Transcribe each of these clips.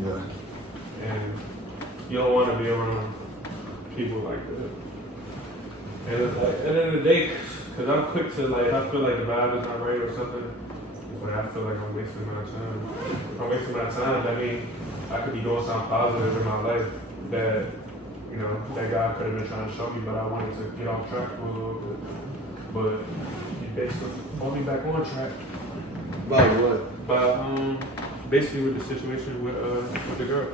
Yeah. And you don't want to be around people like that. And it's like, at the end of the day, because I'm quick to like, I feel like the vibe is not right or something, but I feel like I'm wasting my time. If I'm wasting my time, that means I could be doing something positive in my life that, you know, that God could have been trying to show me, but I wanted to get off track for a little bit. But he basically pulled me back on track. About what? But basically with the situation with the girl.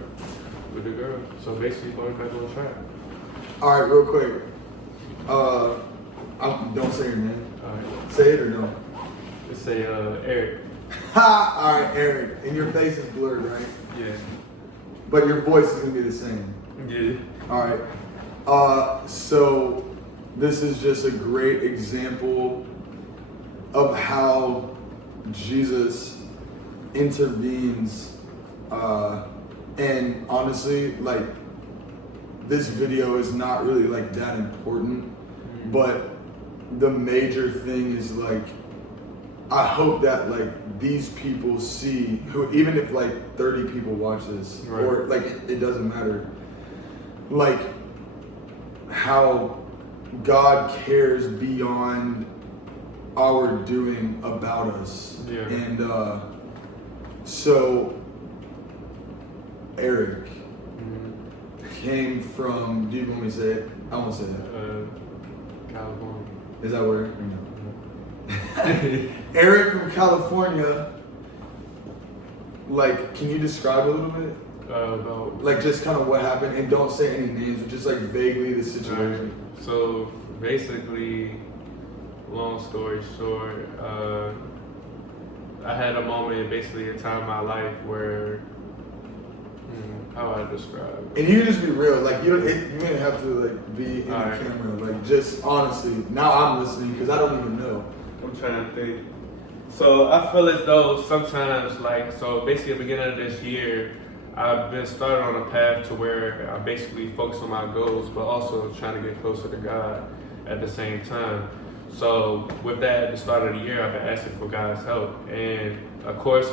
With the girl. So basically going back on track. Alright, real quick. Don't say your name. Alright. Say it or no? Let's say Eric. Ha! Alright, Eric. And your face is blurred, right? Yeah. But your voice is gonna be the same. Yeah. Alright. So this is just a great example of how Jesus intervenes. And honestly, like, this video is not really like that important, but the major thing is like, I hope that like these people see, who even if like 30 people watch this, right. or like it doesn't matter, like how God cares beyond our doing about us. Yeah. And so Eric came from, do you want me to say it? I won't say that. California. Is that where? No. Eric from California, like, can you describe a little bit? About Like, just kind of what happened, and don't say any names, but just like vaguely the situation. So basically, long story short, I had a moment, basically a time in my life where, how do I describe it? And you can just be real, like you didn't have to like be in the camera, like just honestly. Now I'm listening because I don't even know. I'm trying to think. So I feel as though sometimes, like, so basically at the beginning of this year, I've been started on a path to where I basically focus on my goals, but also trying to get closer to God at the same time. So with that, at the start of the year, I've been asking for God's help. And of course,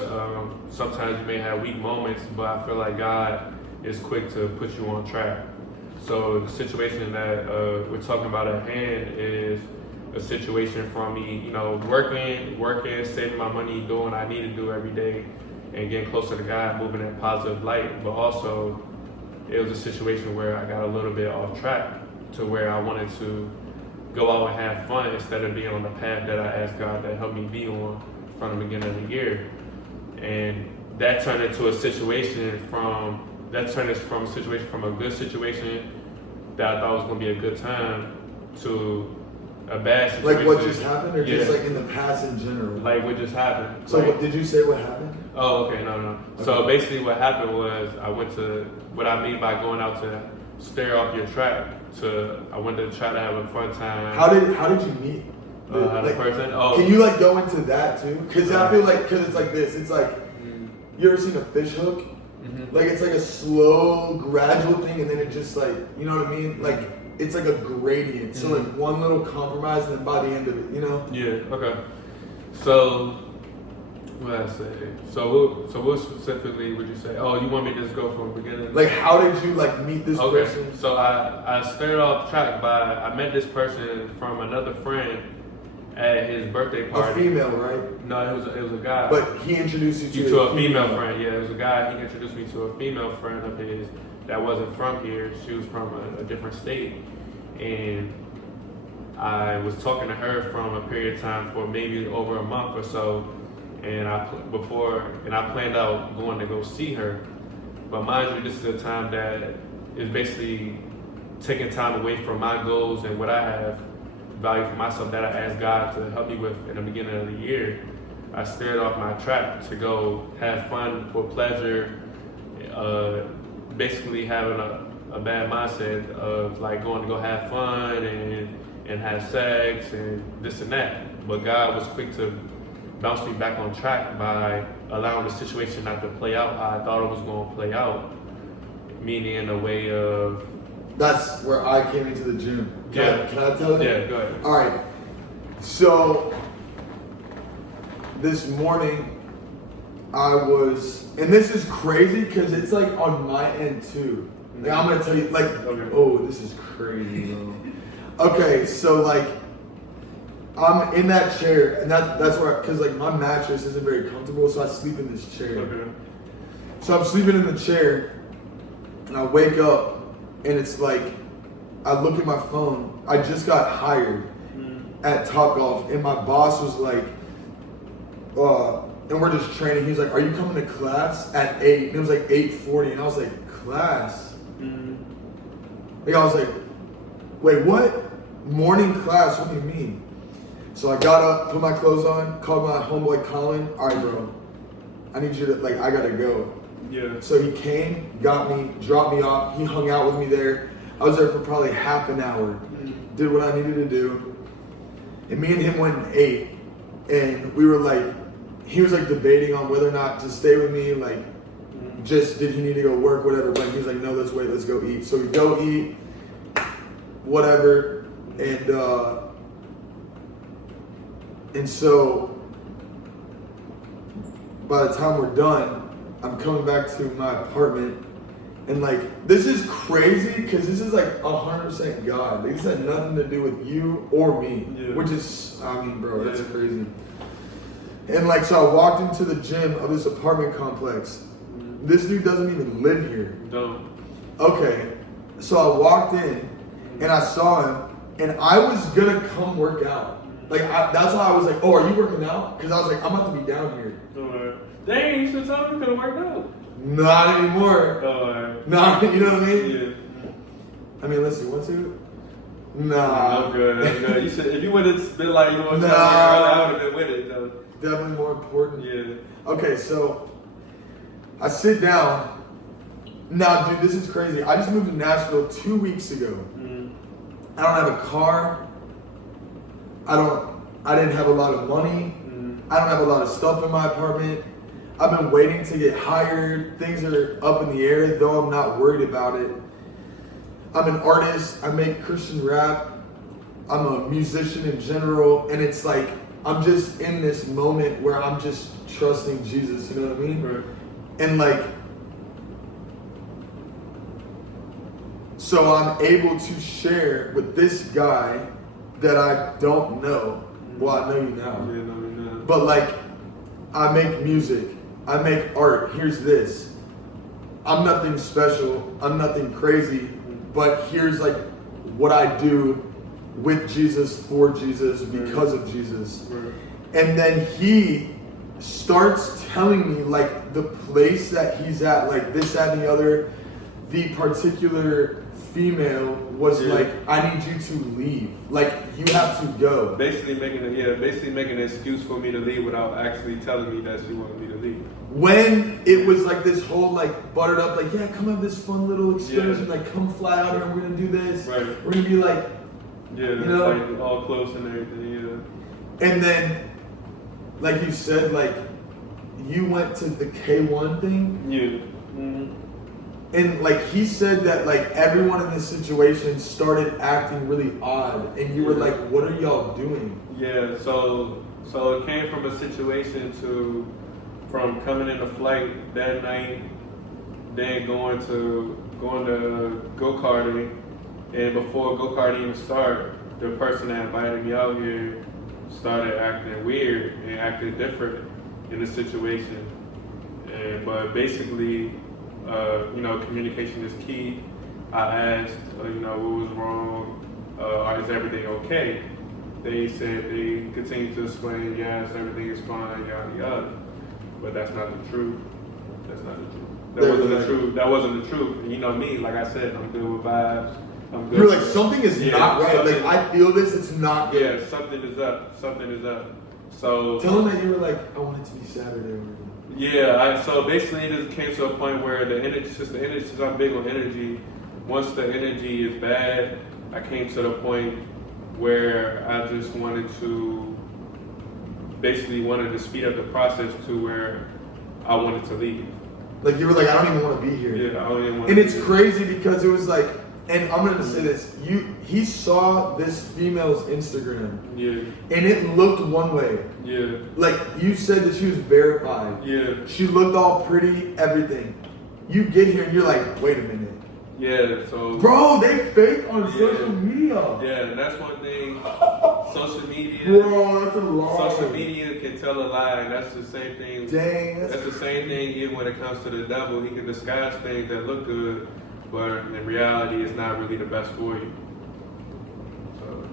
sometimes you may have weak moments, but I feel like God is quick to put you on track. So the situation that we're talking about at hand is a situation from me, you know, working, saving my money, doing what I need to do every day, and getting closer to God, moving in a positive light. But also, it was a situation where I got a little bit off track to where I wanted to go out and have fun instead of being on the path that I asked God to help me be on from the beginning of the year. And that turned into a situation from a good situation that I thought was going to be a good time to a bad situation. Like what just happened, or just like in the past in general? Like what just happened. So what did you say what happened? Oh, okay, no. Okay. So basically what happened was I went to, what I mean by going out to stare off your track, I went to try to have a fun time. How did you meet the person? Oh. Can you like go into that too? Because I feel like, because it's like this, it's like, you ever seen a fish hook? Mm-hmm. Like it's like a slow, gradual thing, and then it just like, you know what I mean? Like it's like a gradient. So like one little compromise, and then by the end of it, you know? Yeah. Okay. So what did I say? So what specifically would you say? Oh, you want me to just go from the beginning? Like how did you like meet this person? So I started off track I met this person from another friend at his birthday party. A female, right? No, it was a guy. But he introduced you to a female friend. Yeah, it was a guy. He introduced me to a female friend of his that wasn't from here. She was from a different state, and I was talking to her from a period of time for maybe over a month or so. And I planned out going to go see her, but mind you, this is a time that is basically taking time away from my goals and what I have value for myself that I asked God to help me with in the beginning of the year. I steered off my track to go have fun for pleasure, basically having a bad mindset of like going to go have fun and have sex and this and that. But God was quick to bounce me back on track by allowing the situation not to play out how I thought it was going to play out, meaning in a way of... That's where I came into the gym. Can I tell you? Yeah, go ahead. All right. So this morning, I was, and this is crazy because it's like on my end too. Like I'm gonna tell you, like, oh, this is crazy, bro. Okay, so like, I'm in that chair, and that's where, because like my mattress isn't very comfortable, so I sleep in this chair. Okay. So I'm sleeping in the chair, and I wake up, and it's like, I look at my phone. I just got hired at Topgolf, and my boss was like, and we're just training. He was like, "Are you coming to class at 8?" And it was like 8:40, and I was like, "Class?" Like I was like, "Wait, what? Morning class? What do you mean?" So I got up, put my clothes on, called my homeboy Colin. All right, bro, I need you to, like, I gotta go. Yeah. So he came, got me, dropped me off. He hung out with me there. I was there for probably half an hour. Did what I needed to do. And me and him went and ate. And we were like, he was like debating on whether or not to stay with me. Like, just did he need to go work, whatever. But he was like, no, let's wait, let's go eat. So we go eat, whatever. And so by the time we're done, I'm coming back to my apartment, and like, this is crazy because this is like 100% God. Like, this had nothing to do with you or me, which is, I mean, bro, that's crazy. And like, so I walked into the gym of this apartment complex. This dude doesn't even live here. No. Okay, so I walked in and I saw him, and I was gonna come work out. Like, that's why I was like, oh, are you working out? Because I was like, I'm about to be down here. Dang, you should tell me you could have worked out. Not anymore. Not, you know what I mean? Yeah. I mean, unless you want to. Nah. I'm good. I'm good. You should, if you would have been like, you know what, I would have been with it though. Definitely more important. Yeah. Okay, so I sit down. Now, dude, this is crazy. I just moved to Nashville 2 weeks ago. I don't have a car. I didn't have a lot of money. I don't have a lot of stuff in my apartment. I've been waiting to get hired. Things are up in the air, though I'm not worried about it. I'm an artist. I make Christian rap. I'm a musician in general. And it's like, I'm just in this moment where I'm just trusting Jesus, you know what I mean? Right. And like, so I'm able to share with this guy that I don't know. Well, I know you now. Yeah, no. But like, I make music. I make art. Here's this. I'm nothing special. I'm nothing crazy. But here's like what I do with Jesus, for Jesus, because of Jesus. Right. And then he starts telling me like the place that he's at, like this, that, and the other. The particular female was like, I need you to leave. Like, you have to go. Basically making an excuse for me to leave without actually telling me that she wanted me to leave. When it was like this whole like buttered up, like, yeah, come have this fun little excursion, like come fly out here and we're gonna do this. Right. We're gonna be like, you know, like all close and everything, And then, like you said, like you went to the K1 thing. Yeah. And like he said that like everyone in this situation started acting really odd, and you were like, "What are y'all doing?" Yeah. So it came from a situation from coming in the flight that night, then going to go-karting, and before go-karting even started, the person that invited me out here started acting weird and acting different in the situation, but basically. Communication is key. I asked, what was wrong? Is everything okay? They continued to explain, yes, everything is fine, yada yada. But that's not the truth. That's not the truth. That wasn't the truth. And you know me, like I said, I'm good with vibes. I'm good. You're like, something is not right. Like, I feel this, it's not good. Yeah, something is up. So tell them that you were like, I want it to be Saturday. Yeah, so basically it just came to a point where since I'm big on energy, once the energy is bad, I came to the point where I just wanted to speed up the process to where I wanted to leave. Like you were like, I don't even want to be here. Yeah, I don't even want to. And it's crazy because it was like, and I'm gonna say this: he saw this female's Instagram, and it looked one way. Like you said that she was verified. She looked all pretty, everything. You get here and you're like, wait a minute. So bro, they fake on social media. Yeah, that's one thing. Social media. Bro, that's a lie. Social media can tell a lie, and that's the same thing. Dang. That's the same thing even when it comes to the devil. He can disguise things that look good, but in reality, it's not really the best for you. So,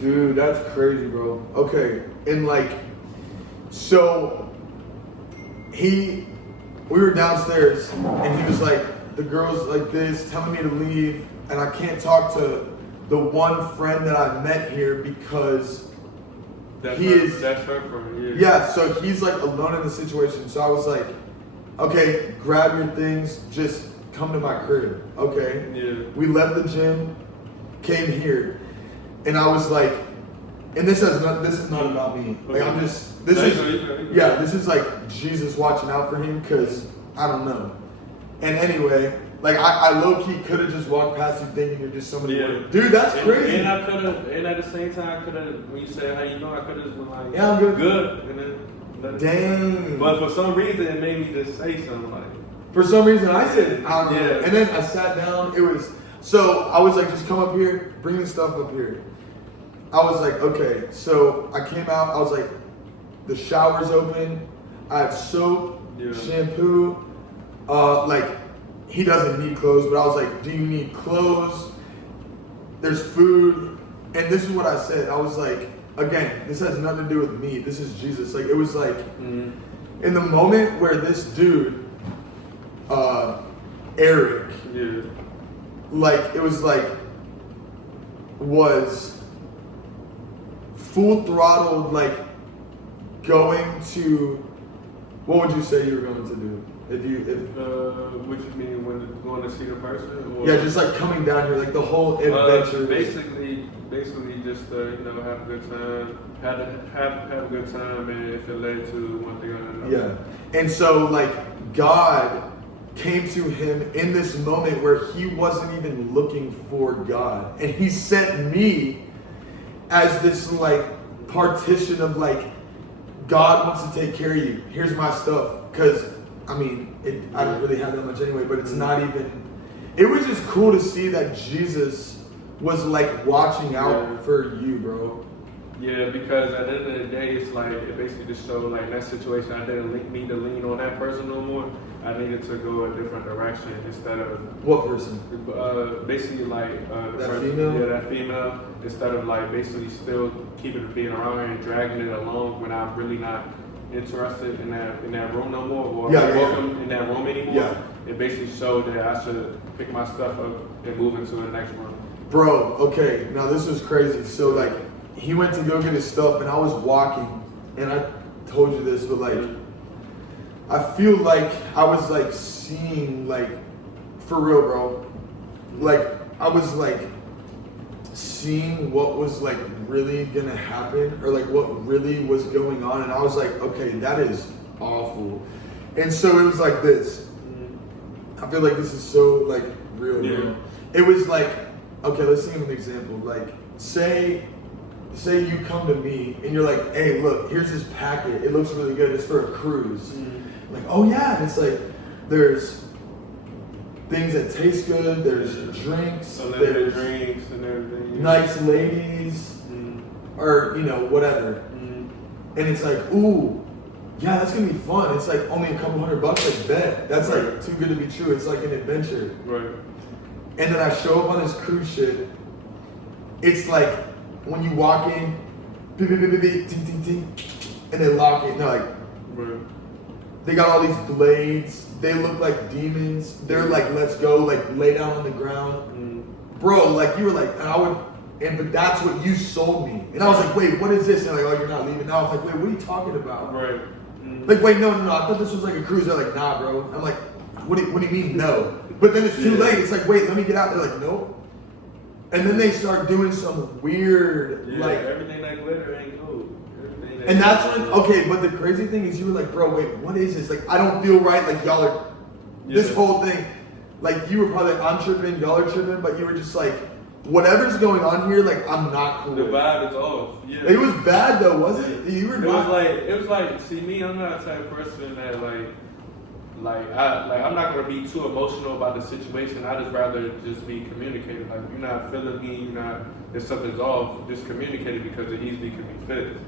dude, that's crazy, bro. Okay, and like, so we were downstairs, and he was like, the girl's like this, telling me to leave, and I can't talk to the one friend that I met here because that's her friend. Yeah, so he's like alone in the situation. So I was like, okay, grab your things, just come to my crib. Okay. Yeah. We left the gym, came here, and I was like, and this is not about me. Like I'm just this is like Jesus watching out for him because I don't know. And anyway, like I low key could have just walked past you thinking you're just somebody. Dude, that's crazy. And I could have, and at the same time, I could have. When you said how you know, I could have just been like, yeah, I'm good. Good. And then dang. But for some reason, it made me just say something like. For some reason, I said, I don't know. Yeah. And then I sat down. So I was like, just come up here, bring the stuff up here. I was like, okay. So I came out. I was like, the shower's open. I have soap, shampoo. Like, he doesn't need clothes, but I was like, do you need clothes? There's food. And this is what I said. I was like, again, this has nothing to do with me. This is Jesus. Like, it was like, in the moment where this dude, Eric, like, it was like, was full throttled, like, going to, what would you say you were going to do? What you mean when going to see the person? Or? Yeah, just like coming down here, like the whole adventure. Basically just have a good time. Have a good time, and if it led to one thing or another. Yeah, and so like God came to him in this moment where he wasn't even looking for God, and he sent me as this like partition of like God wants to take care of you. Here's my stuff, because. I mean, I don't really have that much anyway, but it's not even. It was just cool to see that Jesus was like watching out for you, bro. Yeah, because at the end of the day, it's like it basically just showed like in that situation, I didn't need to lean on that person no more. I needed to go a different direction instead of what person? Basically like that person, female. Yeah, that female. Instead of like basically still keeping it being around here and dragging it along when I'm really not interested in that room no more, or welcome in that room anymore. It basically showed that I should pick my stuff up and move into the next room. Bro, okay, now this is crazy. So like he went to go get his stuff and I was walking, and I told you this, but like I feel like I was like seeing, like, for real, bro, like I was like seeing what was like really gonna happen, or like what really was going on, and I was like, okay, that is awful. And so it was like this. I feel like this is so like real, bro. It was like, okay, let's think of an example. Like, say you come to me and you're like, hey, look, here's this packet. It looks really good. It's for a cruise. I'm like, oh yeah, and it's like there's things that taste good. There's drinks. There's drinks and everything. Nice ladies, or whatever. And it's like, ooh, yeah, that's gonna be fun. It's like only a couple $100. Like, bet that's like too good to be true. It's like an adventure. Right. And then I show up on this cruise ship. It's like when you walk in, beep, beep, beep, beep, beep, ting, ting, ting, and they lock it. And they're like, they got all these blades. They look like demons. They're like, let's go, like lay down on the ground. Bro, like you were like, but that's what you sold me. And I was like, wait, what is this? And they're like, oh, you're not leaving now. I was like, wait, what are you talking about? Right. Like, wait, no, I thought this was like a cruise. They're like, nah, bro. I'm like, what do you mean, no? But then it's too late. It's like, wait, let me get out. They're like, nope. And then they start doing some weird, like, everything that glitter ain't gold. And that's when, okay, but the crazy thing is you were like, bro, wait, what is this? Like, I don't feel right. Like, y'all are, this whole thing. like you were probably like, I'm tripping, y'all are tripping, but you were just like, whatever's going on here, like I'm not cool. The vibe is off. Yeah. It was bad though, wasn't it? You were not. It was like, see me, I'm not the type of person that I'm not gonna be too emotional about the situation. I just rather just be communicated. Like you're not feeling me, if something's off, just communicate it because it easily can be fixed.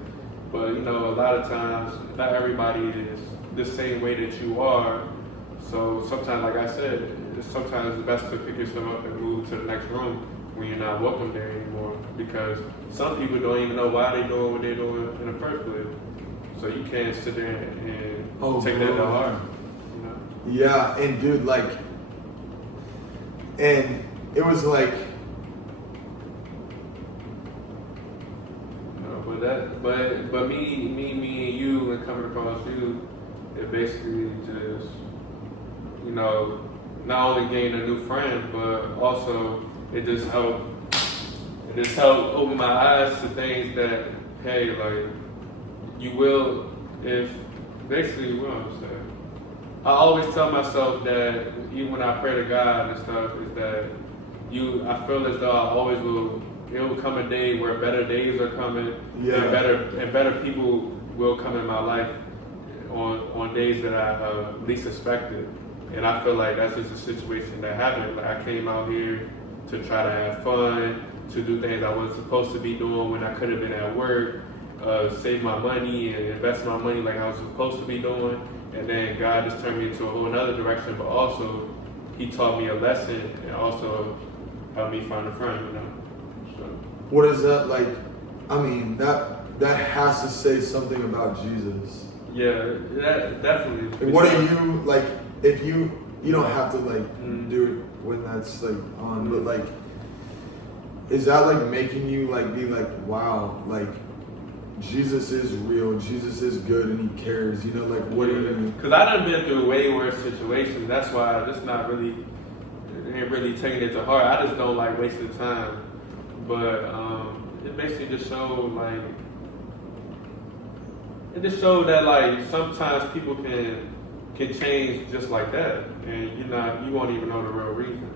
But a lot of times, not everybody is the same way that you are. So sometimes, like I said, sometimes it's best to pick yourself up and move to the next room when you're not welcome there anymore. Because some people don't even know why they're doing what they're doing in the first place. So you can't sit there and take that to heart. Yeah, and dude, like, and it was like, but me and you and coming across you, it basically just, not only gained a new friend, but also it just helped open my eyes to things that, hey, like, you will, if, basically, what I'm saying. I always tell myself that even when I pray to God and stuff, is that I feel as though I always will. It will come a day where better days are coming, and better people will come in my life on days that I least expected. And I feel like that's just a situation that happened. Like I came out here to try to have fun, to do things I wasn't supposed to be doing when I could have been at work, save my money and invest my money like I was supposed to be doing. And then God just turned me into a whole other direction, but also He taught me a lesson and also helped me find a friend, So. What is that like? I mean, that has to say something about Jesus. Yeah, that definitely. What are you like? If you don't have to like do it when that's like on, but like, is that like making you like be like, wow, like Jesus is real, Jesus is good, and He cares. Like what do you? Because I done been through way worse situations. That's why I just ain't really taking it to heart. I just don't like wasting time. But it basically just showed that like sometimes people can change just like that, and you won't even know the real reason.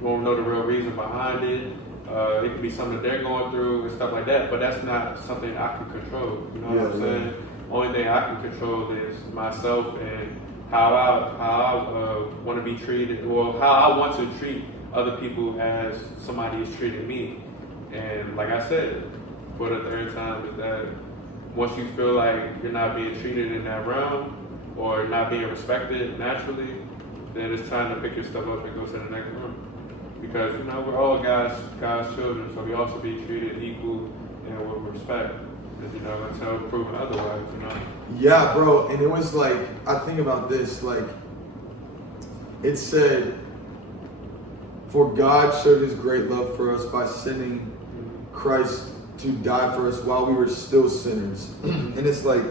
You won't know the real reason behind it. It could be something that they're going through and stuff like that, but that's not something I can control. You know what I'm saying? Only thing I can control is myself and how I want to be treated, or how I want to treat other people as somebody is treating me. And like I said, for the third time, is that once you feel like you're not being treated in that realm or not being respected naturally, then it's time to pick your stuff up and go to the next room. Because we're all God's children, so we all should be treated equal and with respect. Until proven otherwise, Yeah, bro. And it was like, I think about this, like, it said, for God showed His great love for us by sending Christ to die for us while we were still sinners. And it's like,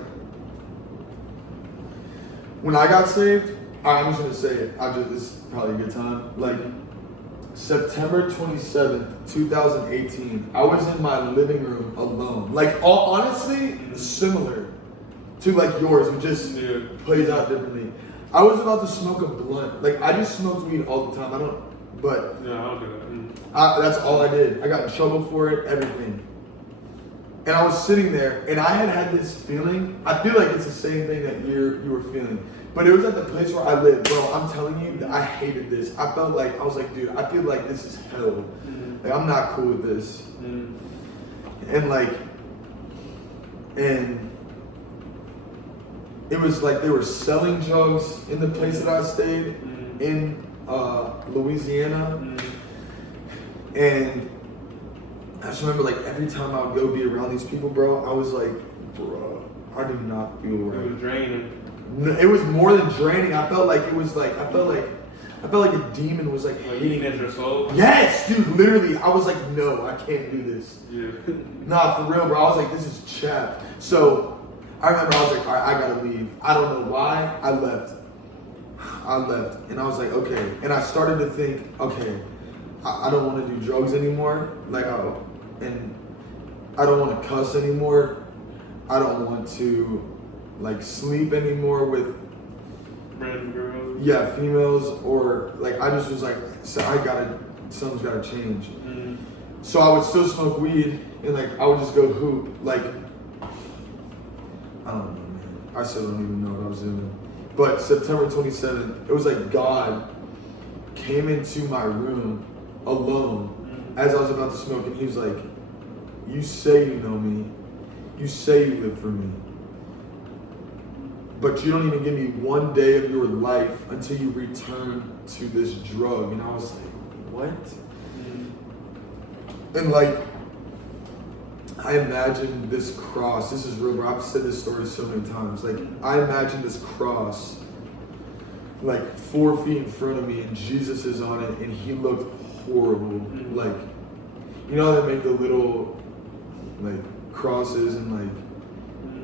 when I got saved, I'm just gonna say it. This is probably a good time. Like, September 27th, 2018, I was in my living room alone. Like, honestly, similar to like yours, but just plays out differently. I was about to smoke a blunt. Like, I just smoked weed all the time. I don't do that. That's all I did. I got in trouble for it, everything. And I was sitting there, and I had this feeling. I feel like it's the same thing that you were feeling. But it was at the place where I lived, bro. I'm telling you that I hated this. I was like, dude, I feel like this is hell. Like, I'm not cool with this. And it was like they were selling drugs in the place that I stayed in Louisiana. And I just remember, like, every time I would go be around these people, bro, I was like, bro, I do not feel right. It was draining. It was more than draining. I felt like a demon was like eating at your soul. Yes, dude. Literally, I was like, no, I can't do this. Yeah. Nah, for real, bro. I was like, this is chapped. So I remember I was like, all right, I gotta leave. I don't know why. I left, and I was like, okay. And I started to think, okay, I don't want to do drugs anymore. Like, and I don't want to cuss anymore. I don't want to like sleep anymore with Random girls. Yeah, females, or like I just was like, so something's gotta change. Mm-hmm. So I would still smoke weed, and like I would just go hoop. Like I don't know, man. I still don't even know what I was doing. But September 27th, it was like God came into my room alone as I was about to smoke, and he was like, "You say you know me, you say you live for me, but you don't even give me one day of your life until you return to this drug." And I was like, "What?" And like, I imagine this cross. This is real, bro. I've said this story so many times. Like, I imagine this cross, like 4 feet in front of me, and Jesus is on it, and he looked horrible. Like, you know how they make the little, like, crosses, and like,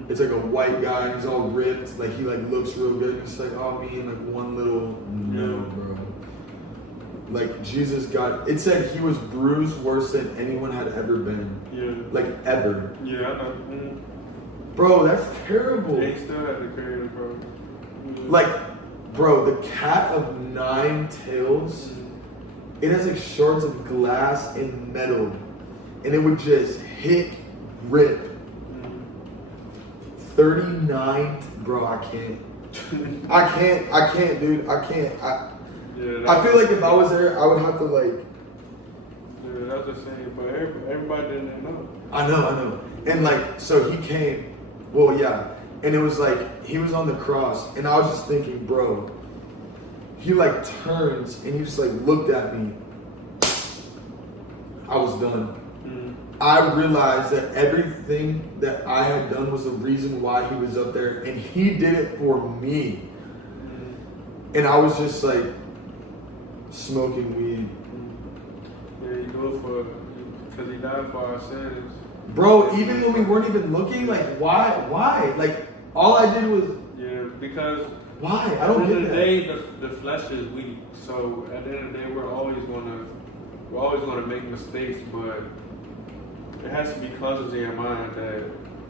it's like a white guy, and he's all ripped. Like, he like looks real good. And he's like, "Oh, me," and like one little, no, bro. Like, Jesus got, it said he was bruised worse than anyone had ever been. Yeah. Like, ever. Yeah, I know. Bro, that's terrible. They still had to carry it, bro. Like, bro, the cat of 9 tails, it has like shards of glass and metal, and it would just rip. 39, bro, I can't, dude, I can't. I feel like if I was there, I would have to like. Yeah, that's the same, but everybody didn't know. I know. And like, so he came, well, yeah. And it was like, he was on the cross, and I was just thinking, bro, he like turns, and he just like looked at me. I was done. I realized that everything that I had done was the reason why he was up there, and he did it for me. And I was just like, smoking weed. Yeah, you do it because he died for our sins. Bro, even when we weren't even looking, like, why? Like, all I did was... Yeah, because... Why? I don't get that. At the end of the day, the flesh is weak. So, at the end of the day, we're always going to make mistakes, but it has to be conscious in your mind that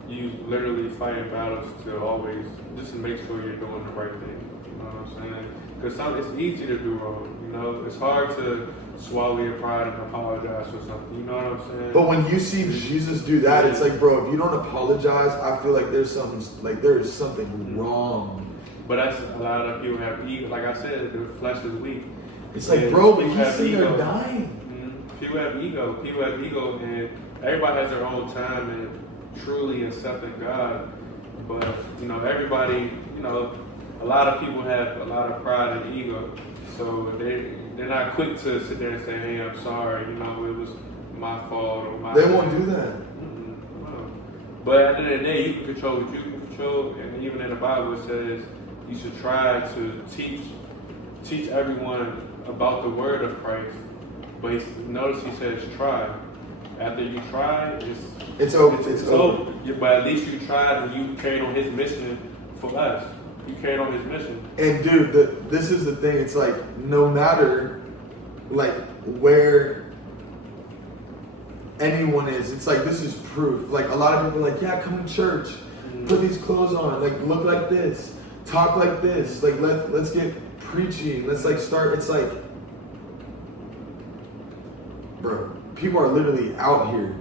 you literally fighting battles to always just make sure you're doing the right thing. You know what I'm saying? Because it's easy to do wrong. You know, it's hard to swallow your pride and apologize for something. You know what I'm saying? But when you see Jesus do that, it's like, bro, if you don't apologize, I feel like there is something wrong. But that's a lot of people have ego. Like I said, the flesh is weak. It's like, bro, but he's sitting there dying. People have ego. And everybody has their own time and truly accepting God. But, you know, everybody, you know, a lot of people have a lot of pride and ego. So they're not quick to sit there and say, "Hey, I'm sorry, you know, it was my fault." Or my They won't do that. No. But at the end of the day, you can control what you can control. And even in the Bible, it says you should try to teach everyone about the word of Christ. But notice he says try. After you try, it's over. It's over. Yeah, but at least you tried and you carried on his mission for us. You carried on his mission. And dude, this is the thing. It's like, no matter like where anyone is, it's like, this is proof. Like, a lot of people are like, yeah, come to church, put these clothes on, like, look like this, talk like this, like, let's get preaching, let's like start. It's like, bro, people are literally out here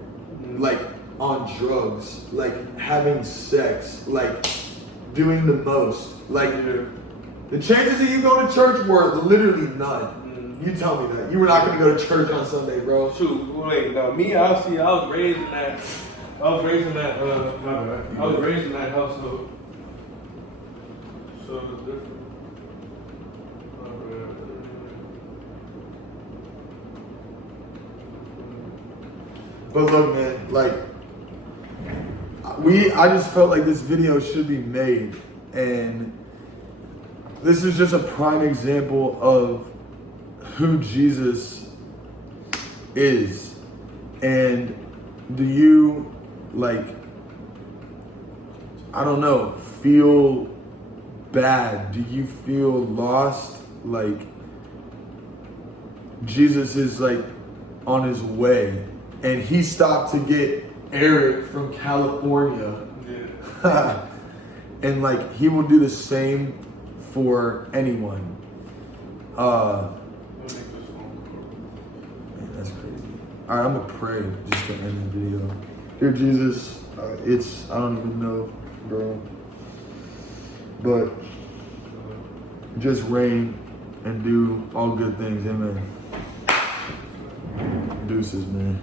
like on drugs, like having sex, like doing the most. Like, the chances of you going to church were literally none. You tell me that. You were not going to go to church on Sunday, bro. Shoot, wait, no. Me, I was raised in that household. So it's different. But look, man, like, I just felt like this video should be made, and this is just a prime example of who Jesus is. And do you, like, I don't know, feel bad? Do you feel lost? Like, Jesus is like on his way, and he stopped to get Eric from California. Yeah. And like, he will do the same for anyone. Man, that's crazy. All right, I'm gonna pray just to end the video. Dear Jesus, I don't even know, bro, but just reign and do all good things. Amen. Deuces, man.